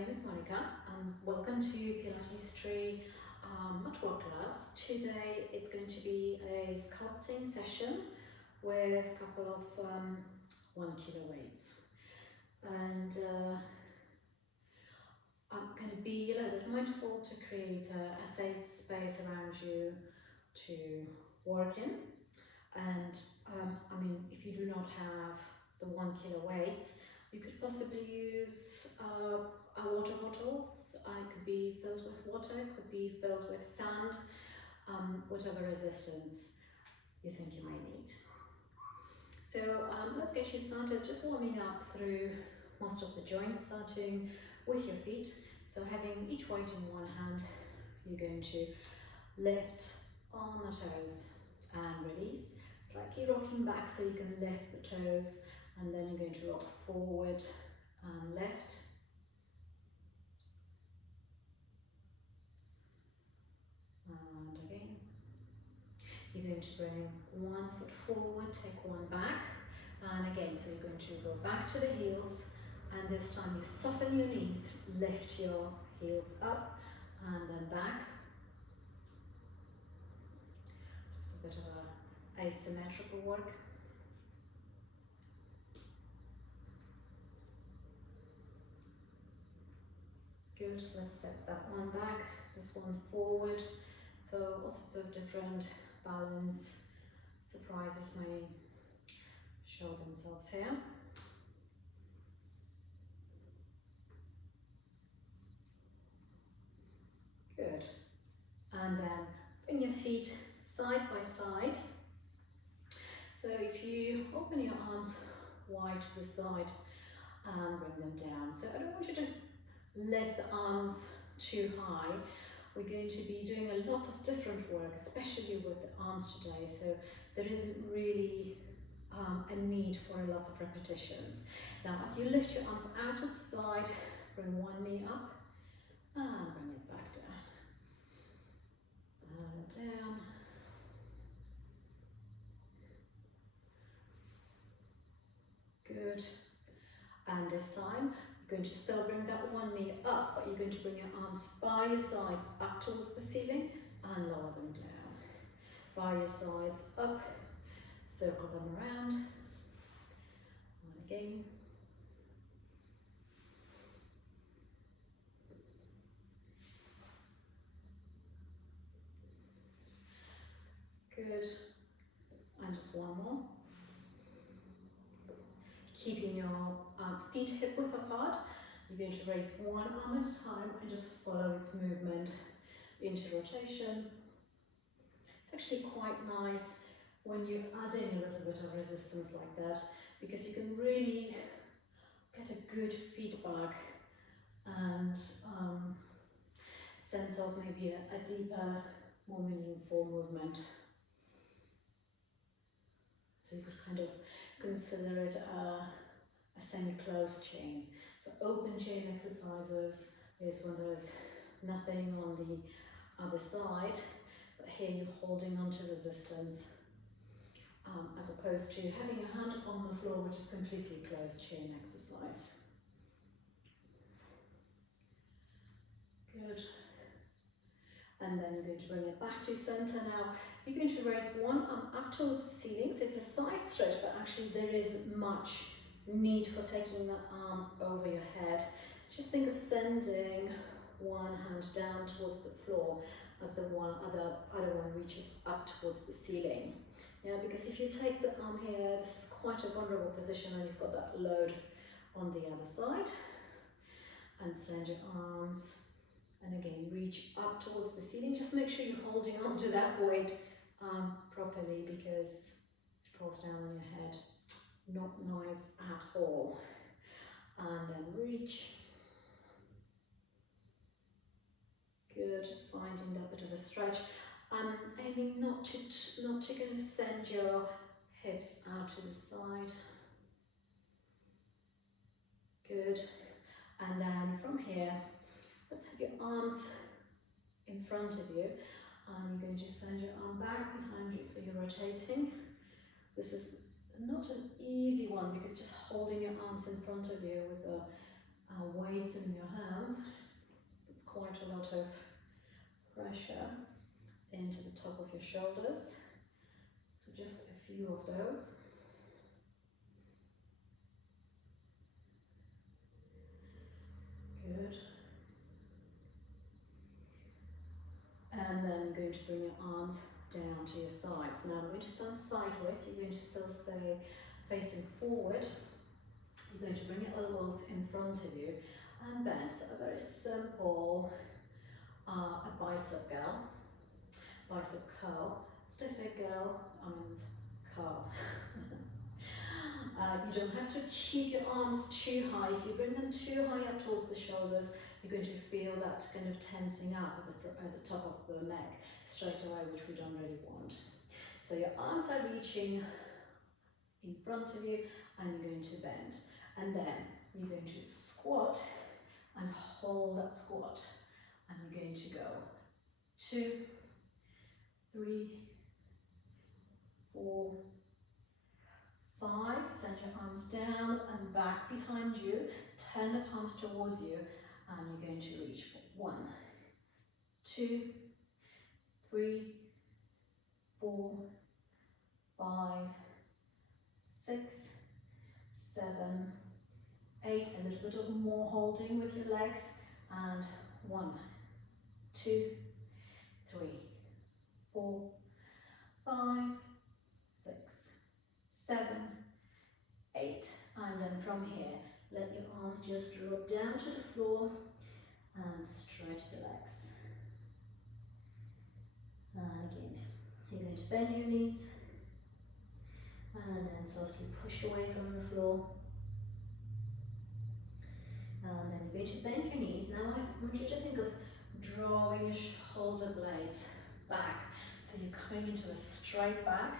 name is Monica and welcome to Pilates Tree mat work class. Today it's going to be a sculpting session with a couple of 1 kilo weights, and I'm going to be a little bit mindful to create a safe space around you to work in. And I mean, if you do not have the 1 kilo weights, you could possibly use water bottles. It could be filled with water, it could be filled with sand, whatever resistance you think you might need. So let's get you started, just warming up through most of the joints, starting with your feet. So having each weight in one hand, you're going to lift on the toes and release, slightly rocking back so you can lift the toes, and then you're going to rock forward and lift. And again. You're going to bring one foot forward, take one back, and again, so you're going to go back to the heels, and this time you soften your knees, lift your heels up and then back. Just a bit of a asymmetrical work. Good, let's step that one back, this one forward. So all sorts of different balance surprises may show themselves here. Good. And then bring your feet side by side. So if you open your arms wide to the side and bring them down. So I don't want you to lift the arms too high. We're going to be doing a lot of different work, especially with the arms today, so there isn't really a need for a lot of repetitions. Now, as you lift your arms out to the side, bring one knee up and bring it back down. And down. Good. And this time, you're going to still bring that one knee up, but you're going to bring your arms by your sides up towards the ceiling and lower them down. By your sides up, circle them around, and again. Good. And just one more. Keeping your feet hip width apart, you're going to raise one arm at a time and just follow its movement into rotation. It's actually quite nice when you add in a little bit of resistance like that, because you can really get a good feedback and sense of maybe a deeper, more meaningful movement. So you could kind of consider it a semi-closed chain. So open chain exercises is when there's nothing on the other side, but here you're holding on to resistance, as opposed to having your hand on the floor, which is completely closed chain exercise. Good. And then you're going to bring it back to center now. You're going to raise one arm up towards the ceiling, so it's a side stretch, but actually there isn't much need for taking the arm over your head. Just think of sending one hand down towards the floor as the other one reaches up towards the ceiling. Yeah, because if you take the arm here, this is quite a vulnerable position and you've got that load on the other side. And send your arms, and again, reach up towards the ceiling. Just make sure you're holding on to that weight properly, because it falls down on your head. Not nice at all. And then reach. Good, just finding that bit of a stretch. Aiming not to kind of send your hips out to the side. Good. And then from here, let's have your arms in front of you, and you're going to send your arm back behind you, so you're rotating. This is not an easy one, because just holding your arms in front of you with the weights in your hand quite a lot of pressure into the top of your shoulders. So just a few of those. Good. And then going to bring your arms down to your sides. Now I'm going to stand sideways. You're going to still stay facing forward. You're going to bring your elbows in front of you and bend. So a very simple a bicep curl. Did I say girl? I meant curl. You don't have to keep your arms too high. If you bring them too high up towards the shoulders, you're going to feel that kind of tensing up at the top of the neck straight away, which we don't really want. So your arms are reaching in front of you and you're going to bend. And then you're going to squat and hold that squat. And you're going to go 2, 3, 4, 5. Send your arms down and back behind you. Turn the palms towards you. And you're going to reach for 1, 2, 3, 4, 5, 6, 7, 8. A little bit of more holding with your legs. And 1, 2, 3, 4, 5, 6, 7, 8. And then from here, let your arms just drop down to the floor and stretch the legs. And again, you're going to bend your knees and then softly push away from the floor. And then you're going to bend your knees. Now I want you to think of drawing your shoulder blades back. So you're coming into a straight back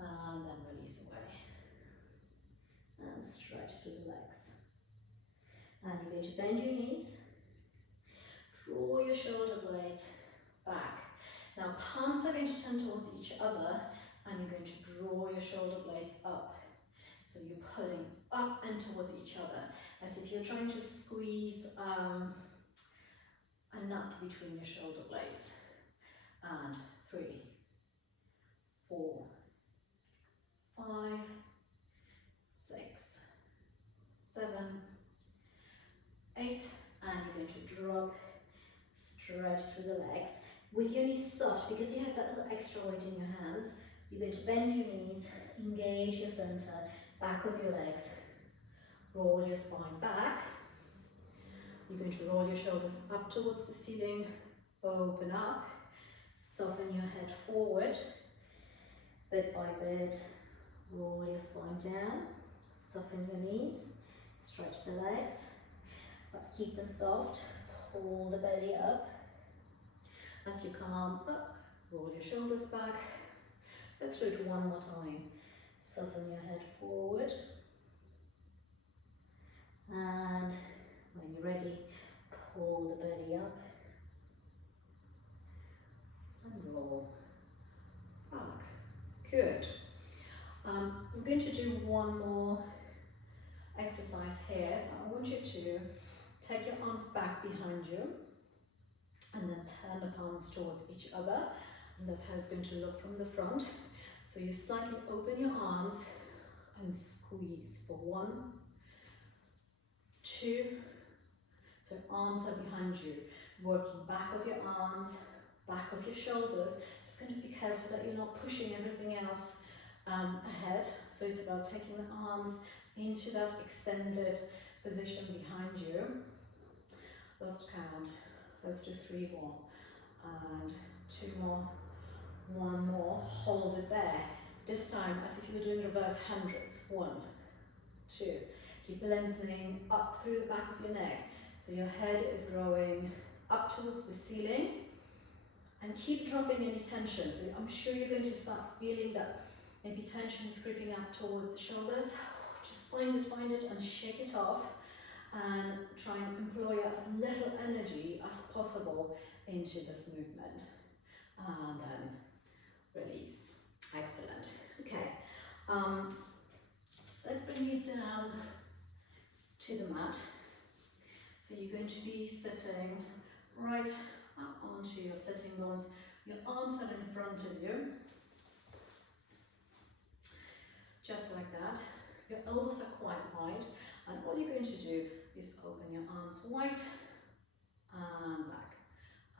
and then release away. And stretch through the legs. And you're going to bend your knees. Draw your shoulder blades back. Now palms are going to turn towards each other and you're going to draw your shoulder blades up. So you're pulling up and towards each other as if you're trying to squeeze a nut between your shoulder blades. And 3, 4, 5, 6, 7, 8, and you're going to drop, stretch through the legs with your knees soft because you have that little extra weight in your hands. You're going to bend your knees, engage your center, back of your legs, roll your spine back. You're going to roll your shoulders up towards the ceiling, open up, soften your head forward, bit by bit, roll your spine down, soften your knees, stretch the legs, but keep them soft, pull the belly up. As you come up, roll your shoulders back. Let's do it one more time. Soften your head forward. And when you're ready, pull the belly up. And roll back. Good. I'm going to do one more exercise here. So I want you to take your arms back behind you and then turn the palms towards each other. And that's how it's going to look from the front. So you slightly open your arms and squeeze for 1, 2. So arms are behind you, working back of your arms, back of your shoulders. Just going to be careful that you're not pushing everything else ahead. So it's about taking the arms into that extended position behind you. Let's count. Let's do 3 more and 2 more. 1 more, hold it there. This time as if you were doing reverse hundreds. 1, 2. Keep lengthening up through the back of your neck. So your head is growing up towards the ceiling. And keep dropping any tension. So I'm sure you're going to start feeling that maybe tension is creeping up towards the shoulders. Just find it and shake it off. And try and employ as little energy as possible into this movement. And then release. Excellent. Okay. Let's bring you down to the mat. So you're going to be sitting right up onto your sitting bones. Your arms are in front of you, just like that. Your elbows are quite wide, and all you're going to do is open your arms wide and back,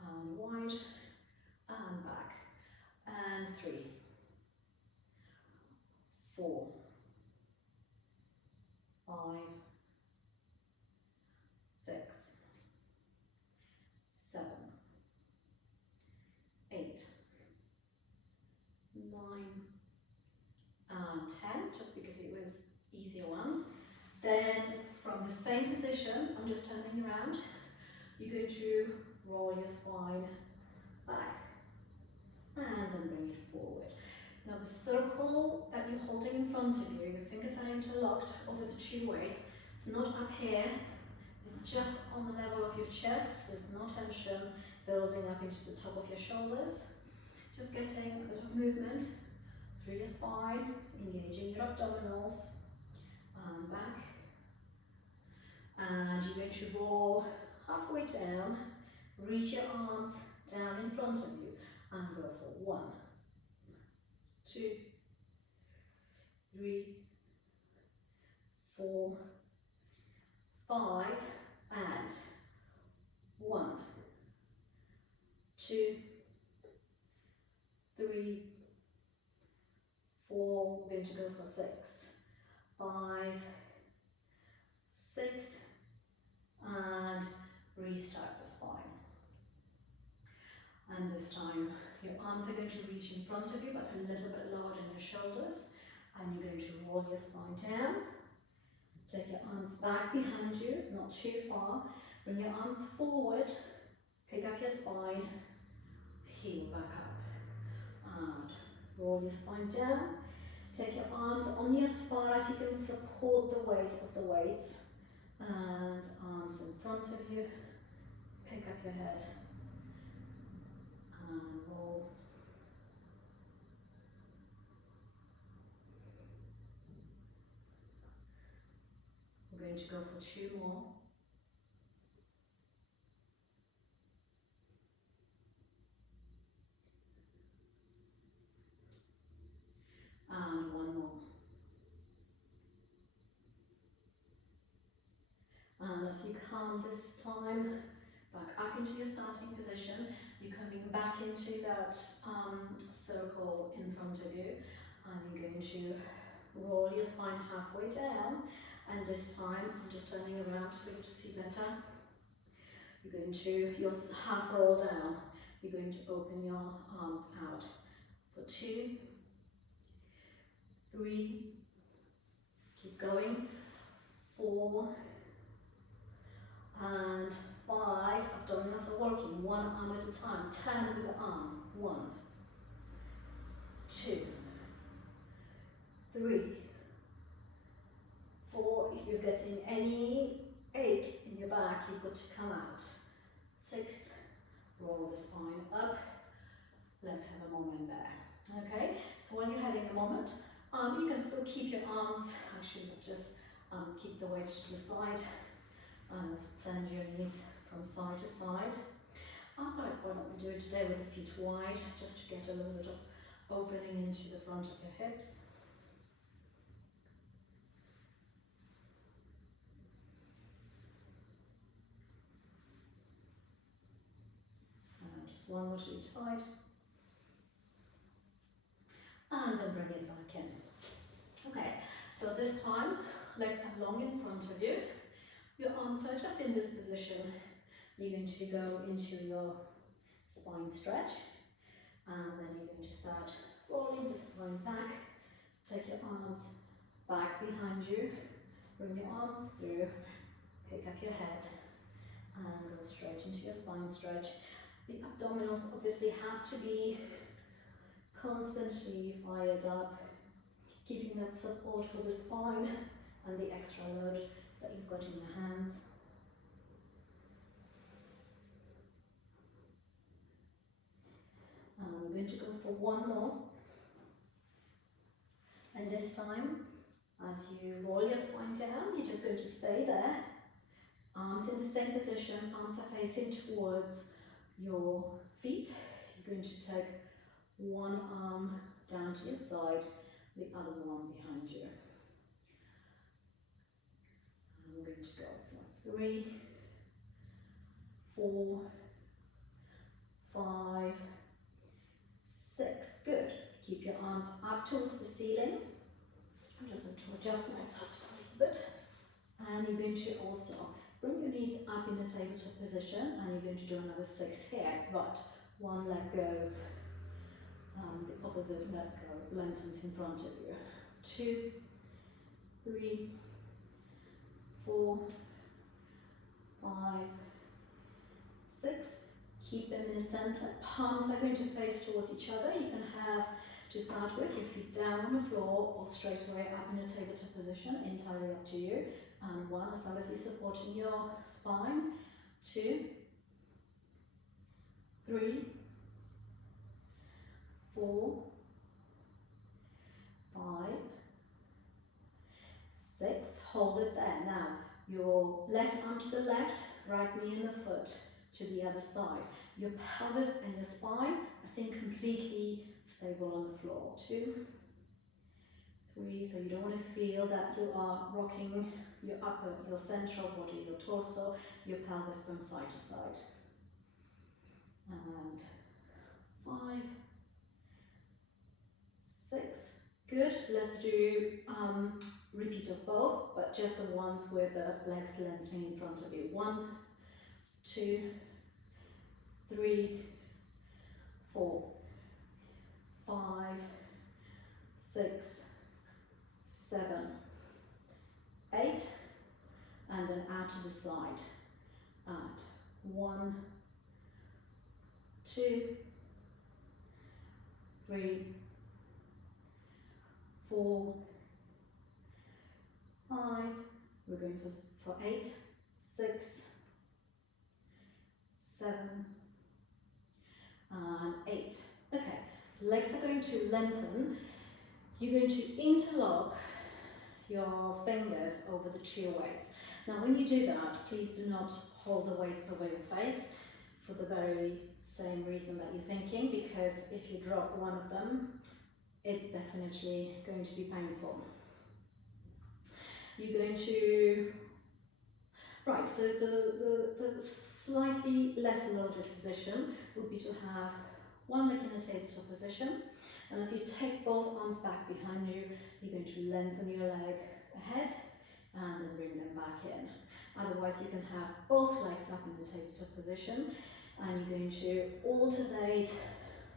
and wide and back, and 3, 4, 5, 6, 7, 8, 9, and 10, just because it was easier one. Then from the same position, I'm just turning around, you're going to roll your spine back and then bring it forward. Now the circle that you're holding in front of you, your fingers are interlocked over the 2 weights. It's not up here, it's just on the level of your chest. There's no tension building up into the top of your shoulders. Just getting a bit of movement through your spine, engaging your abdominals and back. And you're going to roll halfway down, reach your arms down in front of you and go for 1, 2, 3, 4, 5, and 1, 2, 3, 4, we're going to go for 6, 5, 6, and restart the spine. And this time your arms are going to reach in front of you but a little bit lower than your shoulders, and you're going to roll your spine down. Take your arms back behind you, not too far. Bring your arms forward, pick up your spine, heel back up, and roll your spine down. Take your arms only as far as you can support the weight of the weights, and arms in front of you, pick up your head and roll. We're going to go for 2 more. And 1 more. And as you come this time back up into your starting position, you're coming back into that circle in front of you, and you're going to roll your spine halfway down, and this time I'm just turning around for you to see better. You're going to, your half roll down, you're going to open your arms out for 2, 3, keep going, 4, and 5, abdominals are working, 1 arm at a time, turn with the arm, 1, 2, 3, 4, if you're getting any ache in your back, you've got to come out, 6, roll the spine up, let's have a moment there, okay? So while you're having a moment, you can still keep your arms, actually just keep the weight to the side, and send your knees from side to side. Why don't we do it today with the feet wide, just to get a little bit of opening into the front of your hips. And just 1 more to each side. And then bring it back in. Okay, so this time, legs are long in front of you. Your arms are just in this position. You're going to go into your spine stretch, and then you're going to start rolling the spine back. Take your arms back behind you, bring your arms through, pick up your head, and go straight into your spine stretch. The abdominals obviously have to be constantly fired up, keeping that support for the spine and the extra load that you've got in your hands. And we're going to go for 1 more. And this time, as you roll your spine down, you're just going to stay there. Arms in the same position, palms are facing towards your feet. You're going to take one arm down to your side, the other one behind you. I'm going to go for 3, 4, 5, 6. Good. Keep your arms up towards the ceiling. I'm just going to adjust myself a little bit. And you're going to also bring your knees up in a tabletop position, and you're going to do another 6 here, but one leg goes, the opposite leg lengthens in front of you. 2, 3, 4, 5, 6. Keep them in the center. Palms are going to face towards each other. You can have, to start with, your feet down on the floor or straight away up in a tabletop position, entirely up to you. And 1, as long as you're supporting your spine. 2, 3, 4, 5, 6. Hold it there. Now, your left arm to the left, right knee and the foot to the other side. Your pelvis and your spine are staying completely stable on the floor. 2, 3, so you don't want to feel that you are rocking your upper, your central body, your torso, your pelvis from side to side. And 5, 6. Good. Let's do repeat of both, but just the ones with the legs lengthening in front of you. 1, 2, 3, 4, 5, 6, 7, 8, and then out to the side. At 1, 2, 3, 4, 5. We're going for 8, 6, 7, and 8. Okay, legs are going to lengthen. You're going to interlock your fingers over the chair weights. Now when you do that, please do not hold the weights over your face for the very same reason that you're thinking, because if you drop one of them, it's definitely going to be painful. You're going to, right, so the slightly less loaded position would be to have one leg in a tabletop position, and as you take both arms back behind you, you're going to lengthen your leg ahead and then bring them back in. Otherwise you can have both legs up in the tabletop position, and you're going to alternate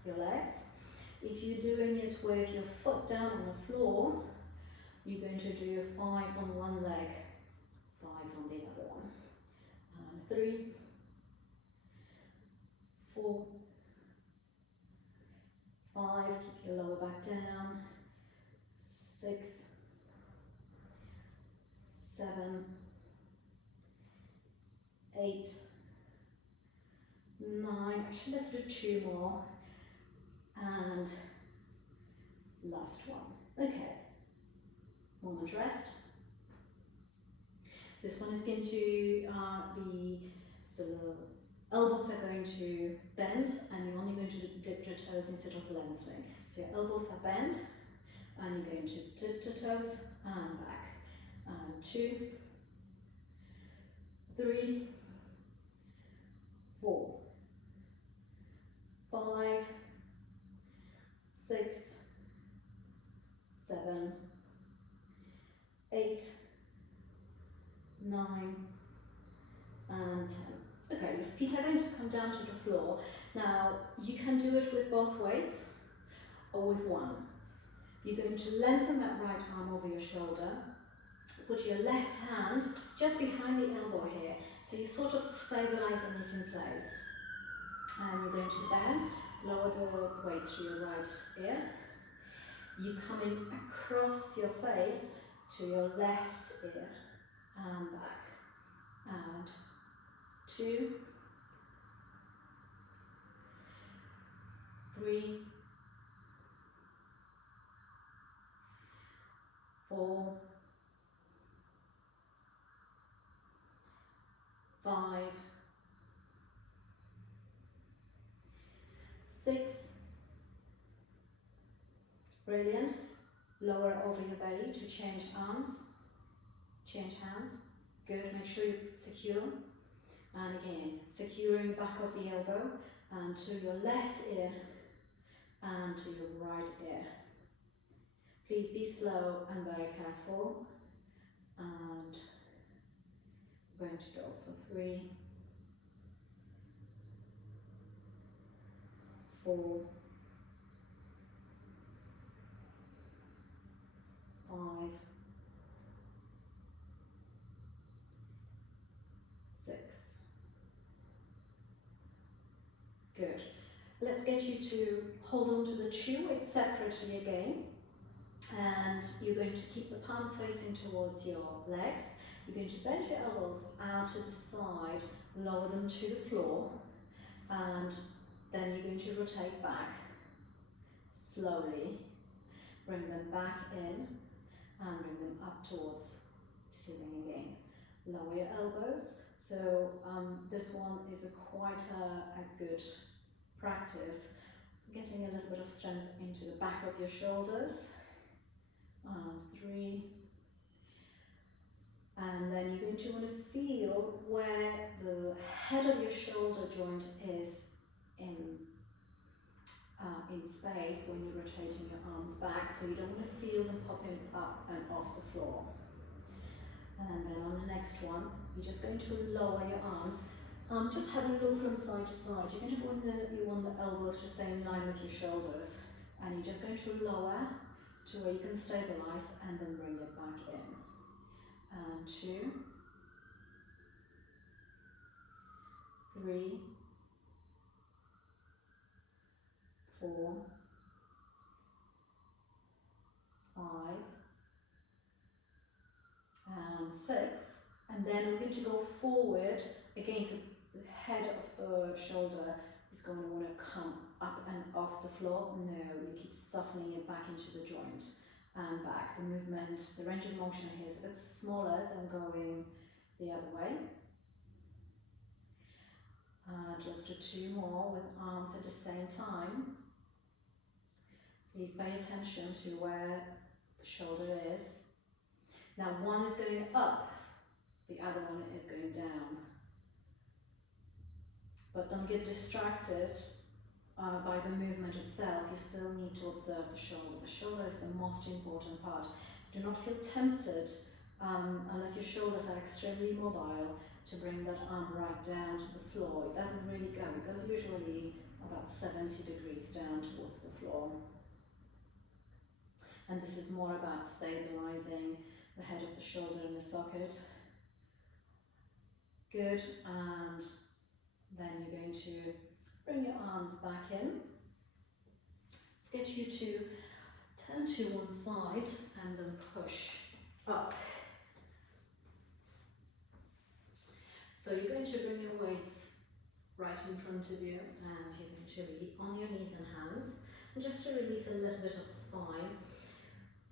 your legs. If you're doing it with your foot down on the floor, you're going to do 5 on one leg, 5 on the other one. And 3, 4, 5, keep your lower back down, 6, 7, 8, 9, actually let's do 2 more, and last one. Okay, moment rest. This one is going to be, the elbows are going to bend, and you're only going to dip your toes instead of lengthening. So your elbows are bent, and you're going to dip the toes and back. And 2, 3, 4, 5, 6, 7, 8, 9, and 10. Okay, your feet are going to come down to the floor. Now, you can do it with both weights or with one. You're going to lengthen that right arm over your shoulder, put your left hand just behind the elbow here, so you're sort of stabilizing it in place. And you're going to bend, lower the weight to your right ear. You're coming across your face to your left ear and back. And 2, 3, 4, 5, 6, brilliant. Lower over your belly to change arms, change hands. Good, make sure it's secure. And again, securing back of the elbow and to your left ear and to your right ear. Please be slow and very careful. And we're going to go for 3, 4, 5, 6. Good. Let's get you to hold on to the two weights separately again. And you're going to keep the palms facing towards your legs. You're going to bend your elbows out to the side, lower them to the floor, and then you're going to rotate back slowly. Bring them back in and bring them up towards ceiling again. Lower your elbows. So this one is quite a good practice. Getting a little bit of strength into the back of your shoulders. 3. And then you're going to want to feel where the head of your shoulder joint is in space when you're rotating your arms back, so you don't want to feel them popping up and off the floor. And then on the next one, you're just going to lower your arms. Just have a look from side to side. You're going to want the elbows to stay in line with your shoulders, and you're just going to lower to where you can stabilize and then bring it back in. And 2, 3, 4, 5, and 6. And then we're going to go forward again, so the head of the shoulder is going to want to come up and off the floor. No, you keep softening it back into the joint and back. The movement, the range of motion here is a bit smaller than going the other way. And let's do 2 more with arms at the same time. Please pay attention to where the shoulder is. Now one is going up, the other one is going down. But don't get distracted by the movement itself. You still need to observe the shoulder. The shoulder is the most important part. Do not feel tempted, unless your shoulders are extremely mobile, to bring that arm right down to the floor. It doesn't really go. It goes usually about 70 degrees down towards the floor. And this is more about stabilizing the head of the shoulder in the socket. Good, and then you're going to bring your arms back in. Let's get you to turn to one side and then push up. So you're going to bring your weights right in front of you, and you're going to be on your knees and hands. And just to release a little bit of the spine,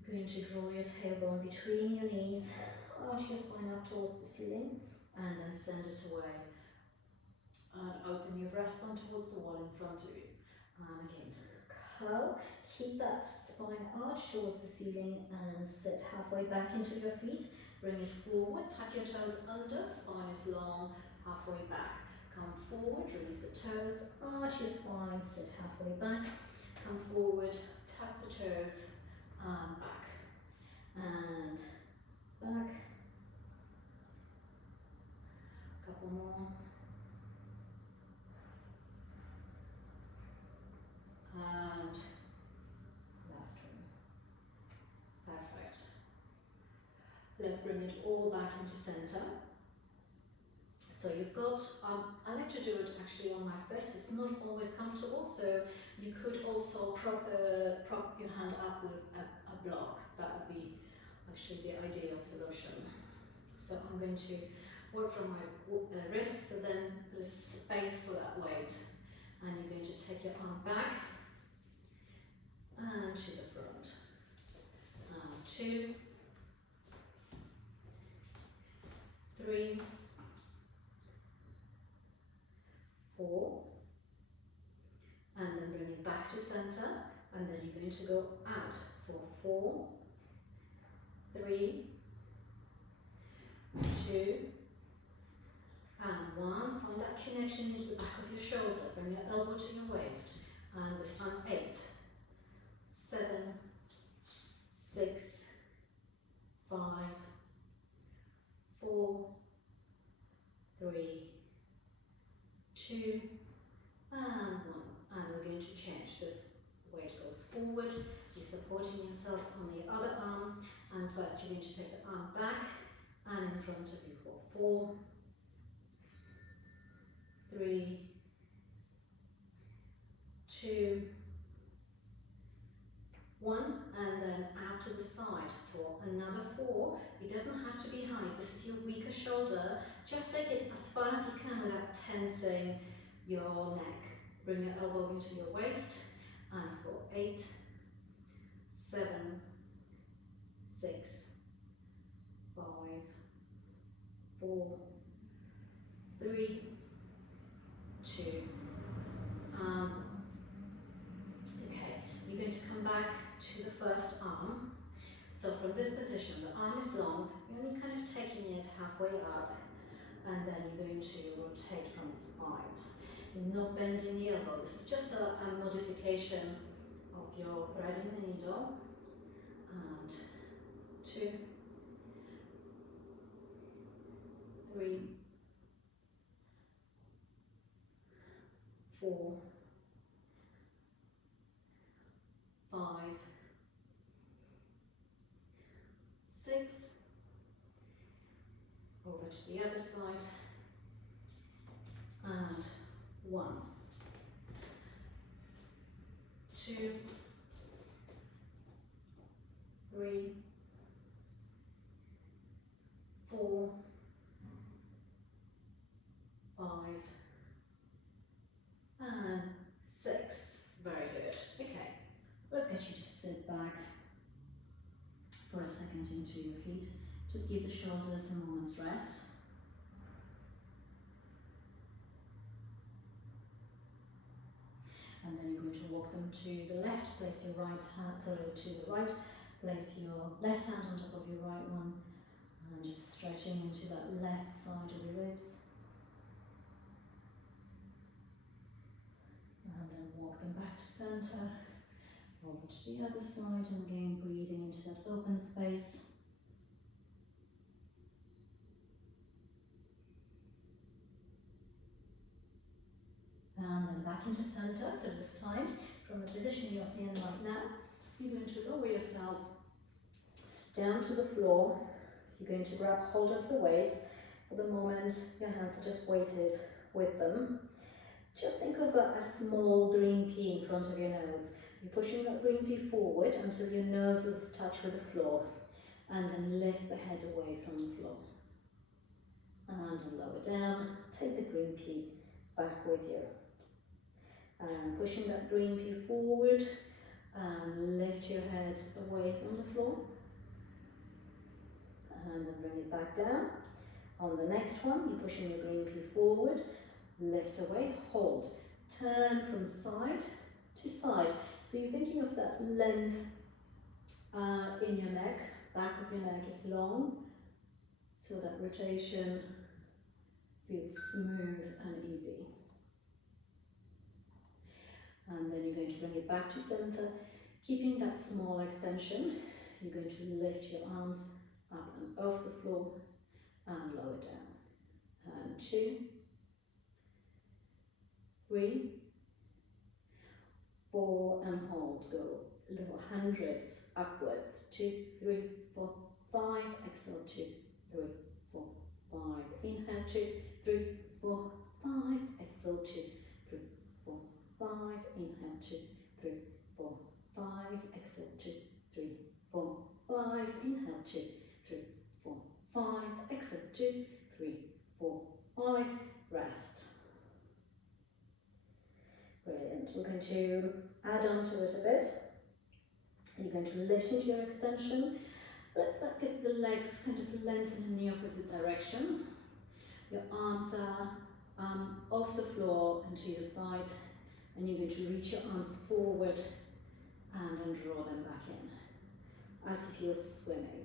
you're going to draw your tailbone between your knees, arch your spine up towards the ceiling, and then send it away. And open your breastbone towards the wall in front of you. And again, curl, keep that spine arched towards the ceiling and sit halfway back into your feet. Bring it forward, tuck your toes under, spine is long, halfway back. Come forward, release the toes, arch your spine, sit halfway back. Come forward, tuck the toes, and back. And back. A couple more. And last one. Perfect. Let's bring it all back into center. So you've got, I like to do it actually on my fist. It's not always comfortable, so you could also prop your hand up with a block. That would be actually the ideal solution. So I'm going to work from my wrist, so then there's space for that weight. And you're going to take your arm back and to the front. 2, 3, going to go out for 4, 3, 2, and 1. Find that connection into the back of your shoulder. Bring your elbow to your waist. And this time 8, 7, 6, 5, 4, 3, 2, and 1. And we're going to change. This weight goes forward. You're supporting yourself on the other arm. And first you're going to take the arm back and in front of you for 4, 3, 2, 1, and then out to the side for another 4. It doesn't have to be high. This is your weaker shoulder. Just take it as far as you can without tensing your neck. Bring your elbow into your waist, and for 8, 7, 6, 5, 4, 3, 2, okay, you're going to come back to the first arm. So from this position, the arm is long, you're only kind of taking it halfway up, and then you're going to rotate from the spine. You're not bending the elbow. This is just a modification of your threading the needle. And 2, 3, 4, 5, 6, over to the other side, and 1, 2, 3, 4, 5, and 6. Very good. Okay, let's get you to sit back for a second into your feet. Just give the shoulders a moment's rest. And then you're going to walk them to the left, place your right hand, to the right, place your left hand on top of your right one, and just stretching into that left side of your ribs. And then walk them back to center, over to the other side, and again breathing into that open space. And then back into center. So this time, from the position you're in right now, you're going to lower yourself down to the floor. You're going to grab hold of your weights. For the moment, your hands are just weighted with them. Just think of a small green pea in front of your nose. You're pushing that green pea forward until your nose is touched with the floor. And then lift the head away from the floor. And then lower down. Take the green pea back with you. And pushing that green pea forward, and lift your head away from the floor, and then bring it back down. On the next one, you're pushing your green pea forward, lift away, hold, turn from side to side. So you're thinking of that length in your neck, back of your neck is long, so that rotation feels smooth and easy. And then you're going to bring it back to center, keeping that small extension. You're going to lift your arms up and off the floor and lower down. And 2, 3, 4, and hold. Go little hundreds upwards. 2, 3, 4, 5. Exhale. 2, 3, 4, 5. Inhale. 2, 3, 4, 5. Exhale. 2, 3, 4, 5. Inhale. 2, 3, 4, 5. Exhale. 2, 3, 4, 5. Inhale. 2, 3, 4, 5. Exhale. 2, 3, 4, 5. Rest. Brilliant. We're going to add on to it a bit. You're going to lift into your extension. Let that get the legs kind of lengthen in the opposite direction. Your arms are off the floor and to your sides, and you're going to reach your arms forward and then draw them back in, as if you're swimming.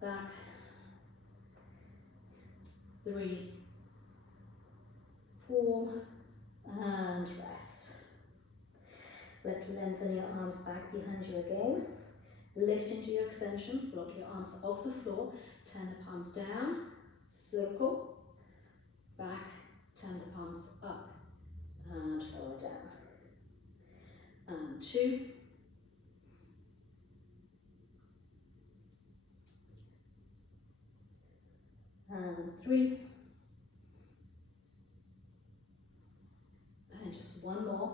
Back, 3, 4, and rest. Let's lengthen your arms back behind you again. Lift into your extension, float your arms off the floor, turn the palms down, circle, back, turn the palms up, and lower down. And 2, and 3, and just one more.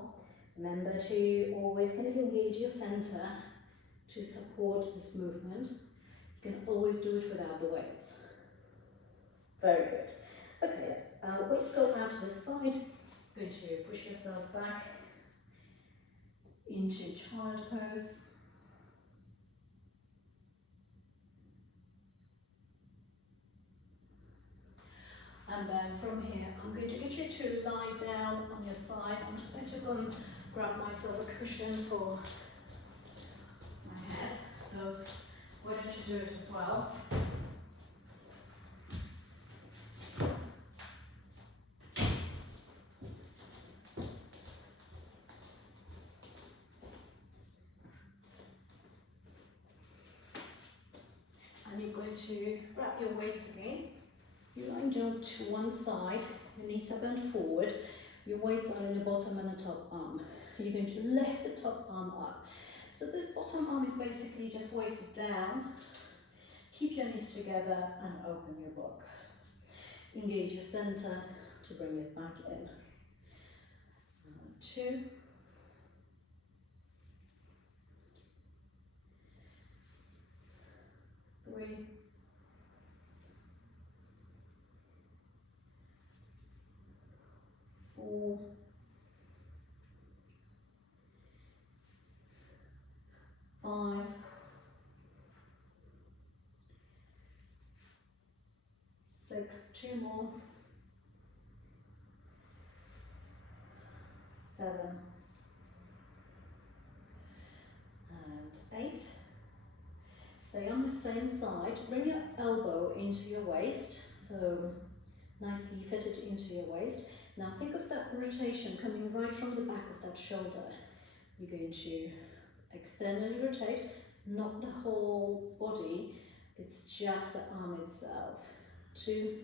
Remember to always kind of engage your center to support this movement. You can always do it without the weights. Very good. Okay, weights go out to the side. You're going to push yourself back into child pose. And then from here, I'm going to get you to lie down on your side. I'm just going to go and grab myself a cushion for my head. So why don't you do it as well? And you're going to grab your weights again. You're lying down to one side, your knees are bent forward, your weights are in the bottom and the top arm. You're going to lift the top arm up. So this bottom arm is basically just weighted down. Keep your knees together and open your book. Engage your center to bring it back in. 2. 3. 4. 5. 6. 2 more. 7. And 8. Stay on the same side. Bring your elbow into your waist, so nicely fitted into your waist. Now think of that rotation coming right from the back of that shoulder. You're going to externally rotate, not the whole body, it's just the arm itself. 2,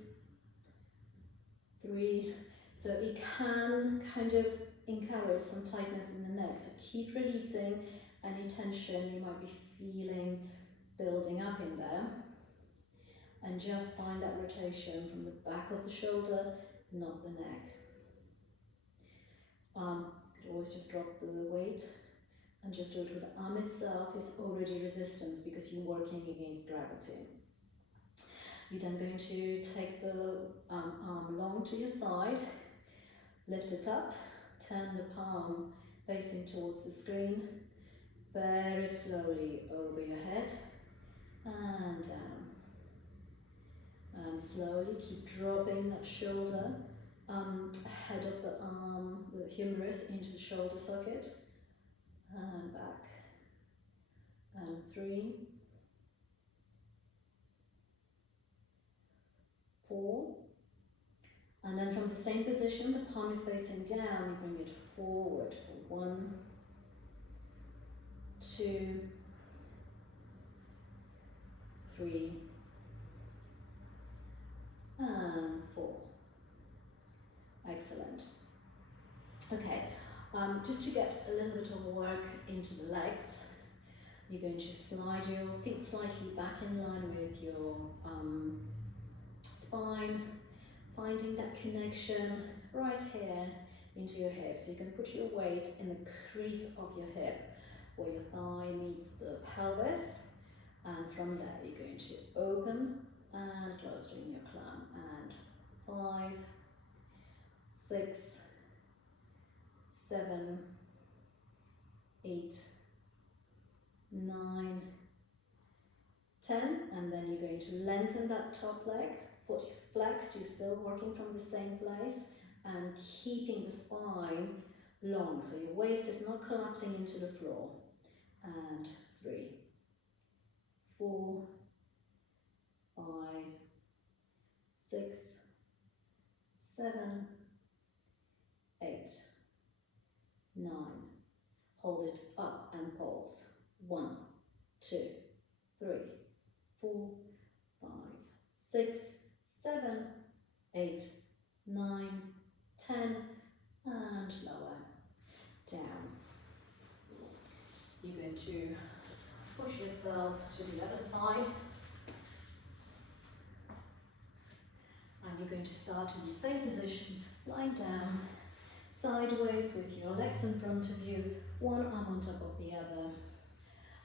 3, so it can kind of encourage some tightness in the neck, so keep releasing any tension you might be feeling building up in there, and just find that rotation from the back of the shoulder, not the neck. You could always just drop the weight and just do it with the arm itself. Is already resistance because you're working against gravity. You're then going to take the arm long to your side, lift it up, turn the palm facing towards the screen, very slowly over your head and down. And slowly keep dropping that shoulder head of the arm, the humerus, into the shoulder socket, and back, and 3, 4, and then from the same position, the palm is facing down, you bring it forward for 1, 2, 3, and 4. Excellent. Okay, just to get a little bit of work into the legs, you're going to slide your feet slightly back in line with your spine, finding that connection right here into your hips. So you can put your weight in the crease of your hip where your thigh meets the pelvis, and from there you're going to open and close doing your clam, and 5, 6, 7, 8, 9, 10, and then you're going to lengthen that top leg, foot is flexed, you're still working from the same place and keeping the spine long, so your waist is not collapsing into the floor. And 3, 4, 5, 6, 7, 8, 9. Hold it up and pulse. 1, 2, 3, 4, 5, 6, 7, 8, 9, 10, and lower down. You're going to push yourself to the other side, and you're going to start in the same position, lying down, sideways with your legs in front of you, one arm on top of the other.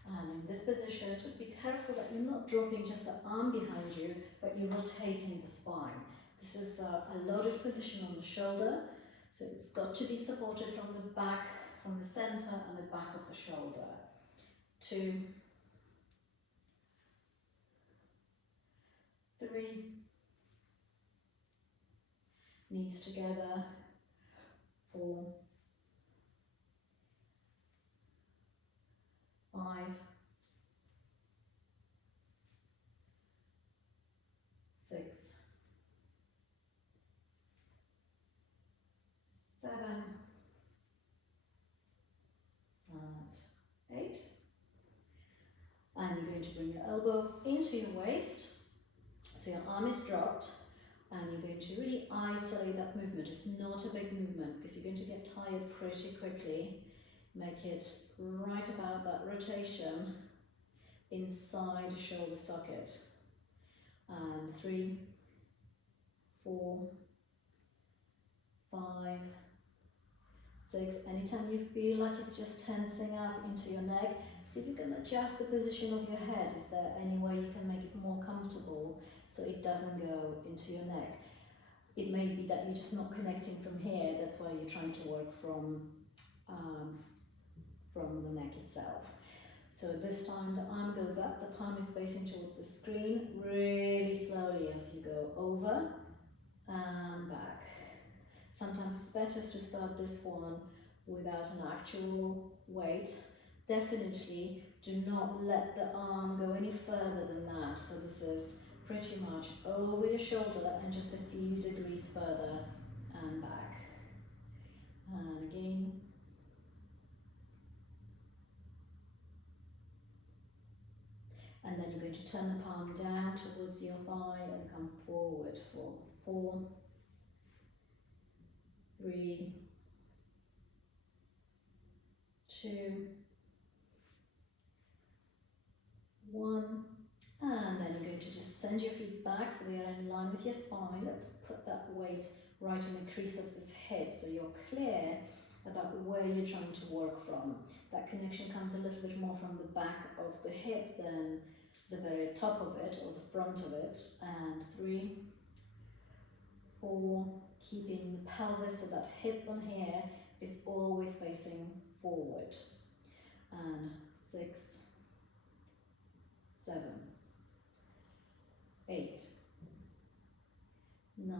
And in this position, just be careful that you're not dropping just the arm behind you, but you're rotating the spine. This is a loaded position on the shoulder, so it's got to be supported from the back, from the center and the back of the shoulder. 2, 3, knees together, 4, 5, 6, 7, and 8. And you're going to bring your elbow into your waist, so your arm is dropped, and you're going to really isolate that movement. It's not a big movement because you're going to get tired pretty quickly. Make it right about that rotation inside the shoulder socket. And 3, 4, 5, 6. Anytime you feel like it's just tensing up into your neck, see if you can adjust the position of your head. Is there any way you can make it more comfortable so it doesn't go into your neck? It may be that you're just not connecting from here, that's why you're trying to work from the neck itself. So this time the arm goes up, the palm is facing towards the screen, really slowly as you go over and back. Sometimes it's better to start this one without an actual weight. Definitely do not let the arm go any further than that. So this is pretty much over your shoulder and just a few degrees further and back. And again. And then you're going to turn the palm down towards your thigh and come forward for 4, 3, 2, 1. And then you're going to just send your feet back so they are in line with your spine. Let's put that weight right in the crease of this hip so you're clear about where you're trying to work from. That connection comes a little bit more from the back of the hip than the very top of it or the front of it. And 3, 4, keeping the pelvis so that hip on here is always facing forward. And 6, 7, 8, 9,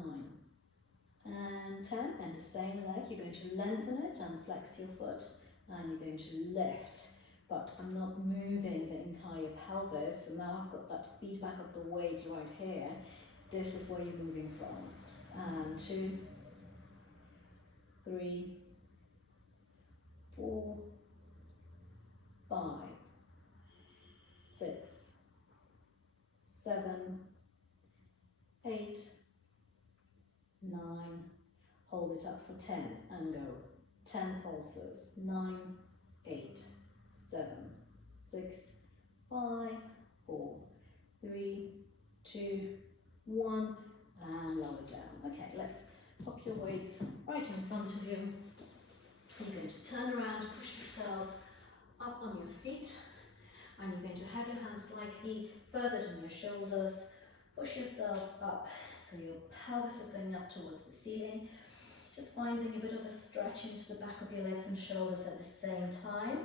and 10. And the same leg, you're going to lengthen it and flex your foot, and you're going to lift. But I'm not moving the entire pelvis, so now I've got that feedback of the weight right here. This is where you're moving from. And 2, 3, 4, 5, 6, 7, 8, 9, hold it up for 10 and go 10 pulses. 9, 8, 7, 6, 5, 4, 3, 2, 1, and lower down. Okay, let's pop your weights right in front of you. You're going to turn around, push yourself up on your feet, and you're going to have your hands slightly further than your shoulders. Push yourself up so your pelvis is going up towards the ceiling. Just finding a bit of a stretch into the back of your legs and shoulders at the same time.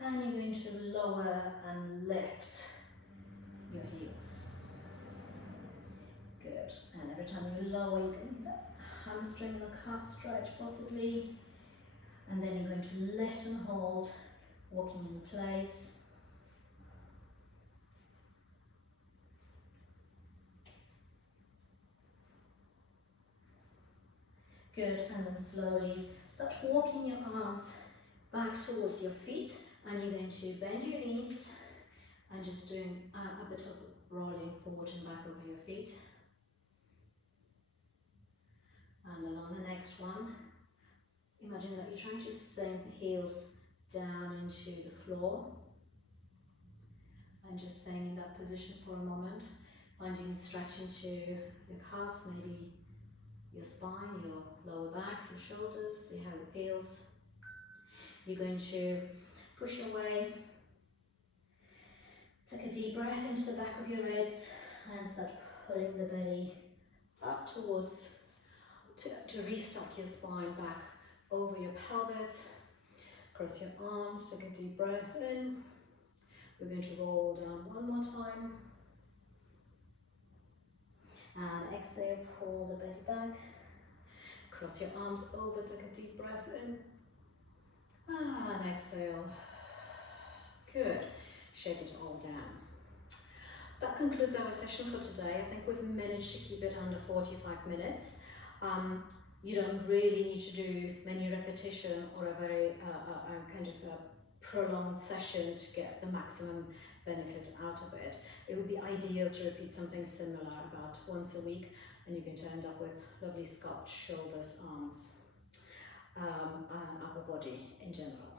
And you're going to lower and lift your heels. Good. And every time you lower, you can hamstring or calf stretch possibly. And then you're going to lift and hold, walking in place. Good, and then slowly start walking your arms back towards your feet, and you're going to bend your knees and just doing a bit of rolling forward and back over your feet. And then on the next one, imagine that you're trying to sink the heels down into the floor and just staying in that position for a moment, finding stretch into your calves, maybe your spine, your lower back, your shoulders, see how it feels. You're going to push your way, take a deep breath into the back of your ribs and start pulling the belly up towards, to restock your spine back over your pelvis. Cross your arms, take a deep breath in. We're going to roll down one more time. And exhale, pull the belly back. Cross your arms over, take a deep breath in. And exhale. Good. Shake it all down. That concludes our session for today. I think we've managed to keep it under 45 minutes. You don't really need to do many repetition or a very kind of a prolonged session to get the maximum benefit out of it. It would be ideal to repeat something similar about once a week, and you're going to end up with lovely sculpt shoulders, arms, and upper body in general.